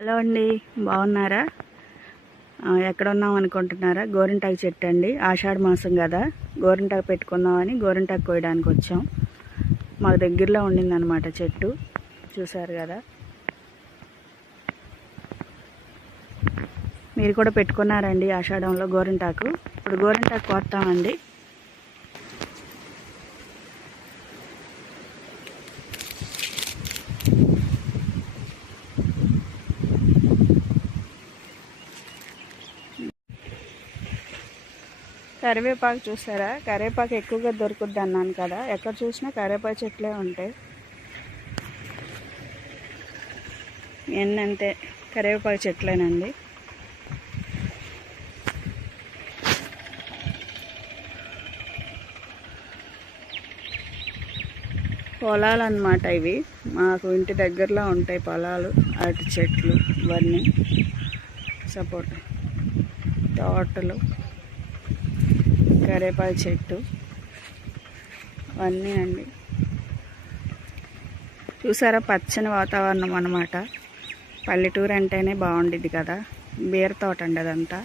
Hello అండి బాగున్నారా? ఎక్కడ ఉన్నాం అనుకుంటున్నారా? గోరింటాకు చెట్టు అండి ఆషాఢ మాసం కదా. గోరింటాకు పెట్టుకుందామని గోరింటాకు కోయడానికి వచ్చాం. మాకు దగ్గరలో ఉండిందనమాట చెట్టు చూసారు కదా. మీరు కూడా పెట్టుకున్నారండి ఆషాఢంలో గోరింటాకు. ఇప్పుడు గోరింటాకు కోస్తామండి. కరివేపాకు చూసారా? కరివేపాకు ఎక్కువగా దొరుకుద్ది అన్నాను కదా. ఎక్కడ చూసినా కరివేపాకు చెట్లే ఉంటాయి. ఎన్నంటే కరివేపాకు చెట్లేనండి. పొలాలు అన్నమాట ఇవి. మాకు ఇంటి దగ్గరలో ఉంటాయి పొలాలు అరటి చెట్లు ఇవన్నీ. సపోర్ట్ తోటలు. కరేపాకు చెట్టు. అవన్నీ అండి. చూసారా? పచ్చని వాతావరణం అన్నమాట. పల్లెటూరు అంటేనే బాగుండిద్ది కదా? బీర తోట అండి అదంతా.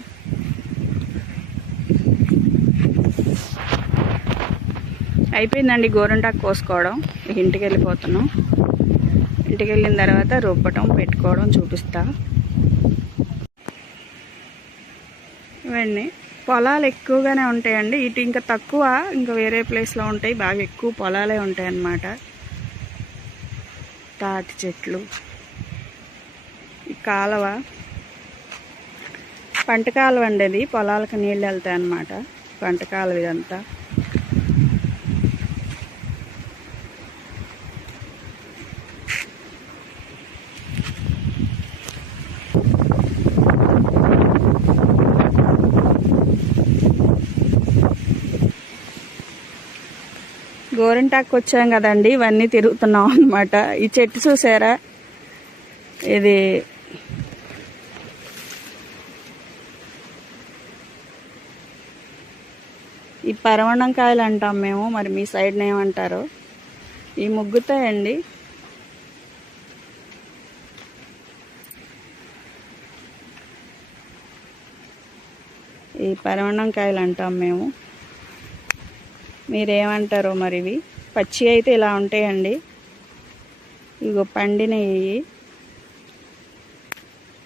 అయిపోయిందండి గోరంటాకు కోసుకోవడం. ఇంటికి వెళ్ళిపోతున్నాం ఇంటికి వెళ్ళిన తర్వాత రుబ్బటం పెట్టుకోవడం చూపిస్తా. ఇవన్నీ పొలాలు ఎక్కువగానే ఉంటాయండి. ఇటు ఇంకా తక్కువ ఇంకా వేరే ప్లేస్లో ఉంటాయి. బాగా ఎక్కువ పొలాలే ఉంటాయి అన్నమాట తాటి చెట్లు. ఈ కాలువ. పంట కాలువ అండి అది. పొలాలకు నీళ్ళు వెళ్తాయి అన్నమాట పంట కాలువ ఇదంతా. గోరింటాకు వచ్చాం కదండి ఇవన్నీ తిరుగుతున్నాం అనమాట ఈ చెట్టు చూసారా? ఇది ఈ పరవణం కాయలు అంటాం మేము మరి మీ సైడ్ ఏమంటారు ఈ ముగ్గుతాయండి ఈ పరవణం కాయలు అంటాం మేము. మీరేమంటారో మరి ఇవి? పచ్చి అయితే ఇలా ఉంటాయండి. ఇగో పండినవి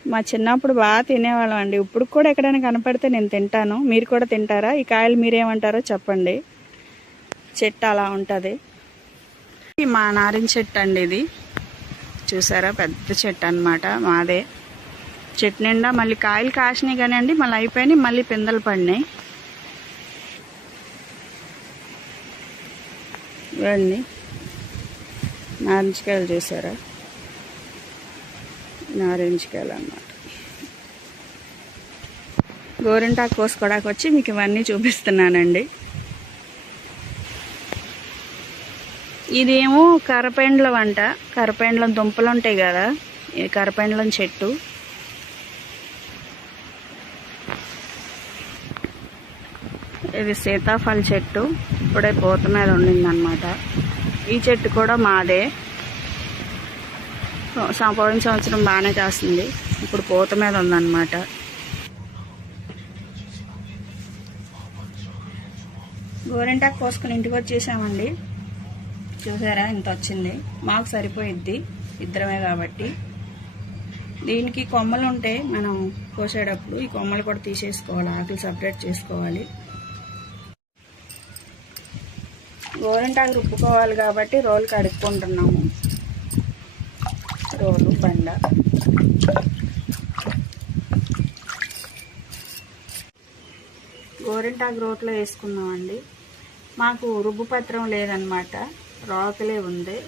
మా చిన్నప్పుడు బాగా తినేవాళ్ళం అండి. ఇప్పుడు కూడా ఎక్కడైనా కనపడితే నేను తింటాను. మీరు కూడా తింటారా? ఈ కాయలు మీరేమంటారో చెప్పండి. చెట్టు అలా ఉంటుంది. మా నారింజ చెట్టు అండి ఇది. చూసారా? పెద్ద చెట్టు అనమాట మాదే. చెట్టు నిండా మళ్ళీ కాయలు కాసినాయి కానీ అండి మళ్ళీ అయిపోయినాయి మళ్ళీ పిందెలు పడినాయి. ఇవన్నీ నారింజకాయలు చూసారా నారింజకాయలు అన్నమాట గోరింటాకు కోసుకోవడానికి వచ్చి మీకు ఇవన్నీ చూపిస్తున్నానండి. ఇదేమో కరపెండ్లం అంట కరపెండ్లం దుంపలు ఉంటాయి కదా? ఇది కరపెండ్లం చెట్టు. ఇది సీతాఫల చెట్టు. ఇప్పుడే పూత మీద ఉండిందనమాట ఈ చెట్టు కూడా మాదే. పోయిన సంవత్సరం బాగానే కాస్తుంది. ఇప్పుడు పూత మీద ఉందన్నమాట. గోరింటాకు కోసుకుని ఇంటికి వచ్చేసామండి చూసారా? ఇంత వచ్చింది. మాకు సరిపోయిద్ది. ఇద్దరమే కాబట్టి. దీనికి కొమ్మలు ఉంటే మనం కోసేటప్పుడు ఈ కొమ్మలు కూడా తీసేసుకోవాలి. ఆకులు సపరేట్ చేసుకోవాలి. గోరింటాకు రుబ్బుకోవాలి కాబట్టి రోలు కడుక్కుంటున్నాము. రోలు బండ. గోరింటాకు రోట్లో వేసుకున్నామండి మాకు రుబ్బుపత్రం లేదనమాట. రోకలే ఉంది.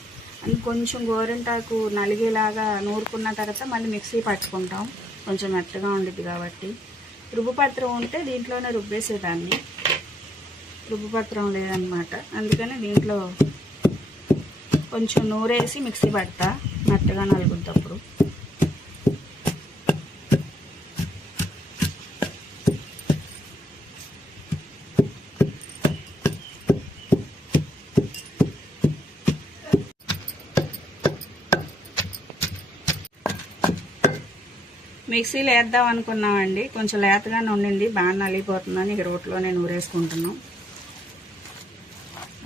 అని కొంచెం గోరింటాకు నలిగేలాగా నూరుకున్న తర్వాత మళ్ళీ మిక్సీ పట్టుకుంటాం. కొంచెం మెత్తగా ఉండిద్ది కాబట్టి. రుబ్బుపత్రం ఉంటే దీంట్లోనే రుబ్బేసేదాన్ని. రుబ్బుపత్రం లేదనమాట. అందుకని దీంట్లో కొంచెం నూరేసి మిక్సీ పడతా మెత్తగా నలుగుద్దప్పుడు. మిక్సీలో వేద్దాం అనుకున్నామండి. కొంచెం లేతగానే ఉండింది. బాగా నలిగిపోతుందని ఇక రోట్లోనే నూరేసుకుంటున్నాం.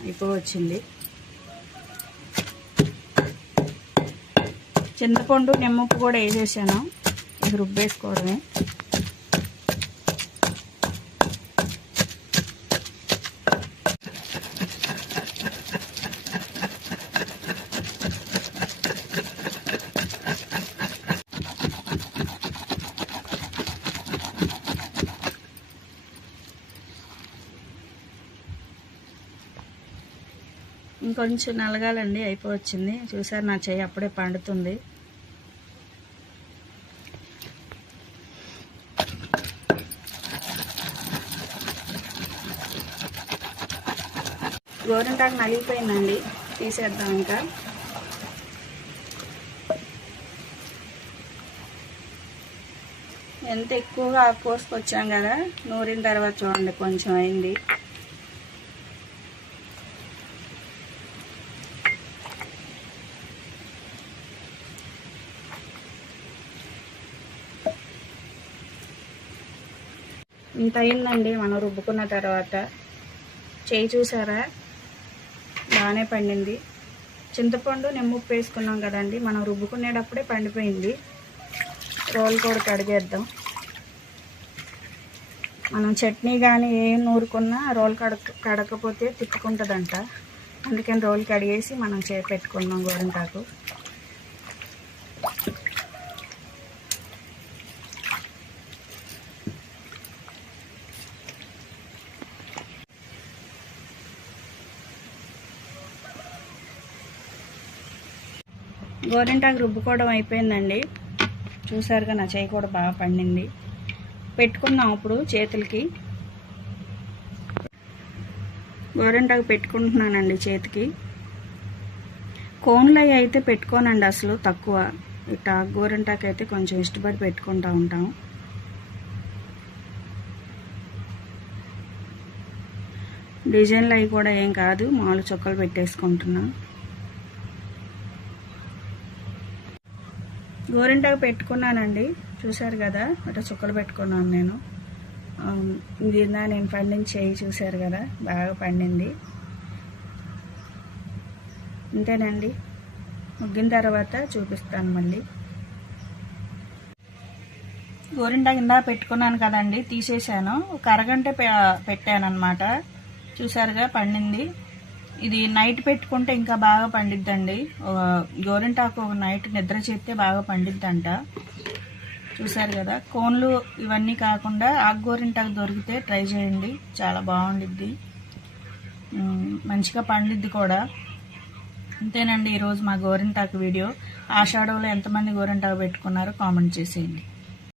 ఇప్పుడు వచ్చింది. చింతపండు నిమ్మప్పు కూడా వేసేసాను. ఇది రుబ్బేసుకోవడమే. ఇంకొంచెం నలగాలండి అయిపోవచ్చింది. చూసారు నా చెయ్యి అప్పుడే పండుతుంది. గోరింటాకు నలిగిపోయిందండి. తీసేద్దాం ఇంకా. ఎంత ఎక్కువగా కోసుకొచ్చాం కదా నూరిన తర్వాత చూడండి కొంచెం అయింది. ఇంత అయిందండి మనం రుబ్బుకున్న తర్వాత. చేయి చూసారా? బాగానే పండింది. చింతపండు నిమ్ముప్పు వేసుకున్నాం కదండి మనం రుబ్బుకునేటప్పుడే పండిపోయింది. రోల్ కూడా కడిగేద్దాం మనం చట్నీ కానీ ఏం నూరుకున్నా రోల్ కడక కడకపోతే తిప్పుకుంటుందంట. అందుకని రోల్ కడిగేసి మనం చేపెట్టుకున్నాం గోరింటాకు. గోరింటాకు రుబ్బుకోవడం అయిపోయిందండి. చూసారుగా నా చేయి కూడా బాగా పండింది. పెట్టుకున్నాం ఇప్పుడు చేతులకి. గోరింటాకు పెట్టుకుంటున్నానండి చేతికి. కోన్లు అవి అయితే పెట్టుకోనండి అసలు తక్కువ. ఇట్లా గోరింటాకు అయితే కొంచెం ఇష్టపడి పెట్టుకుంటూ ఉంటాం. డిజైన్లు అవి కూడా ఏం కాదు. మామూలు చుక్కలు పెట్టేసుకుంటున్నాను గోరింటాకు పెట్టుకున్నానండి. చూశారు కదా అటు చుక్కలు పెట్టుకున్నాను నేను. ఇది నేను పండించి చేయి చూశారు కదా బాగా పండింది. అంతేనండి ముగ్గిన తర్వాత చూపిస్తాను మళ్ళీ. గోరింటాకు ఇందా పెట్టుకున్నాను కదండి తీసేసాను ఒక అరగంట పెట్టాను అనమాట చూసారుగా పండింది. ఇది నైట్ పెట్టుకుంటే ఇంకా బాగా పండిద్దండి. గోరింటాకు ఒక నైట్ నిద్ర చేస్తే బాగా పండిద్దంట. చూసారు కదా కోన్లు ఇవన్నీ కాకుండా ఆకుగోరింటాకు దొరికితే ట్రై చేయండి చాలా బాగుండిద్ది. మంచిగా పండిద్ది కూడా. అంతేనండి ఈరోజు మా గోరింటాకు వీడియో. ఆషాఢంలో ఎంతమంది గోరింటాకు పెట్టుకున్నారో కామెంట్ చేసేయండి.